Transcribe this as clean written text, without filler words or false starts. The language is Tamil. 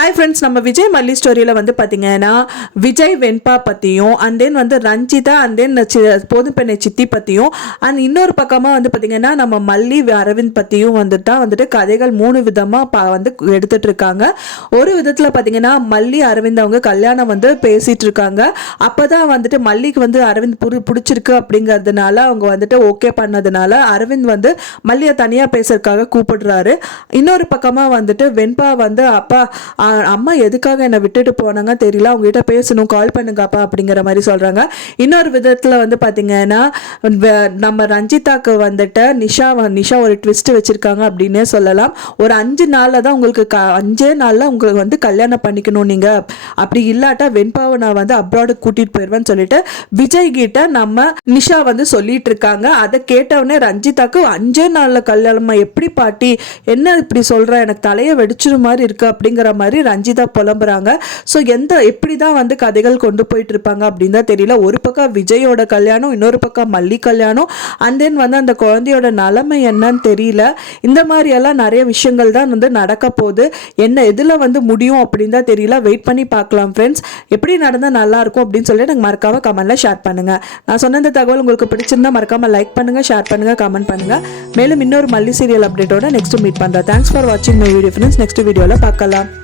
ஹாய் ஃப்ரெண்ட்ஸ், நம்ம விஜய் மல்லி ஸ்டோரியில் வந்து பார்த்தீங்கன்னா விஜய் வெண்பா பற்றியும் அண்ட் தென் வந்து ரஞ்சிதா அண்ட் தென் போதும் பெண்ணை சித்தி பற்றியும் அண்ட் இன்னொரு பக்கமாக வந்து பார்த்தீங்கன்னா நம்ம மல்லி அரவிந்த் பற்றியும் வந்துட்டு கதைகள் 3 விதமாக வந்து எடுத்துட்டு இருக்காங்க. ஒரு விதத்தில் பார்த்தீங்கன்னா மல்லி அரவிந்த் அவங்க கல்யாணம் வந்து பேசிட்டு இருக்காங்க. அப்போ தான் வந்துட்டு மல்லிக்கு வந்து அரவிந்த் பிடிச்சிருக்கு அப்படிங்கிறதுனால அவங்க வந்துட்டு ஓகே பண்ணதுனால அரவிந்த் வந்து மல்லியை தனியாக பேசுறதுக்காக கூப்பிடுறாரு. இன்னொரு பக்கமாக வந்துட்டு வெண்பா வந்து அப்பா அம்மா எதுக்காக என்னை விட்டுட்டு போனாங்க தெரியல, அவங்ககிட்ட பேசணும், கால் பண்ணுங்கப்பா அப்படிங்கிற மாதிரி சொல்கிறாங்க. இன்னொரு விதத்தில் வந்து பார்த்தீங்கன்னா நம்ம ரஞ்சிதாக்கு வந்துட்டு நிஷா ஒரு ட்விஸ்ட் வச்சுருக்காங்க அப்படின்னே சொல்லலாம். ஒரு 5 நாளில் தான் உங்களுக்கு 5 நாளில் உங்களுக்கு வந்து கல்யாணம் பண்ணிக்கணும் நீங்கள், அப்படி இல்லாட்டா வெண்பாவை நான் வந்து அப்ராடு கூட்டிகிட்டு போயிடுவேன்னு சொல்லிட்டு விஜய் கிட்ட நம்ம நிஷா வந்து சொல்லிட்டு இருக்காங்க. அதை கேட்டவுடனே ரஞ்சிதாக்கு 5 நாளில் கல்யாணமா, எப்படி பாட்டி என்ன இப்படி சொல்கிற, எனக்கு தலையை வெடிச்சிரு மாதிரி இருக்குது அப்படிங்கிற மாதிரி ரஞ்சிதா புலம்புறாங்க. ஸோ எப்படி தான் வந்து கதைகள் கொண்டு போயிட்டு இருப்பாங்க அப்படின்னு தான் தெரியல. ஒரு பக்கம் விஜயோட கல்யாணம், இன்னொரு பக்கம் மல்லி கல்யாணம், அண்ட் தென் வந்து அந்த குழந்தையோட நிலைமை என்னன்னு தெரியல. இந்த மாதிரி எல்லாம் நிறைய விஷயங்கள் தான் வந்து நடக்க போகுது. என்ன எதில் வந்து முடியும் அப்படின்னு தான் தெரியல. வெயிட் பண்ணி பார்க்கலாம் ஃப்ரெண்ட்ஸ். எப்படி நடந்தால் நல்லா இருக்கும் அப்படின்னு சொல்லிட்டு எனக்கு மறக்காம கமெண்ட்ல ஷேர் பண்ணுங்க. நான் சொன்ன இந்த தகவல் உங்களுக்கு பிடிச்சிருந்தா மறக்காம லைக் பண்ணுங்க, ஷேர் பண்ணுங்க, கமெண்ட் பண்ணுங்க. மேலும் இன்னொரு மல்லி சீரியல் அப்டேட்டோட நெக்ஸ்ட் மீட் பண்றேன். தேங்க்ஸ் ஃபார் வாட்சிங் மை வீடியோ ஃப்ரெண்ட்ஸ். நெக்ஸ்ட் வீடியோல பார்க்கலாம்.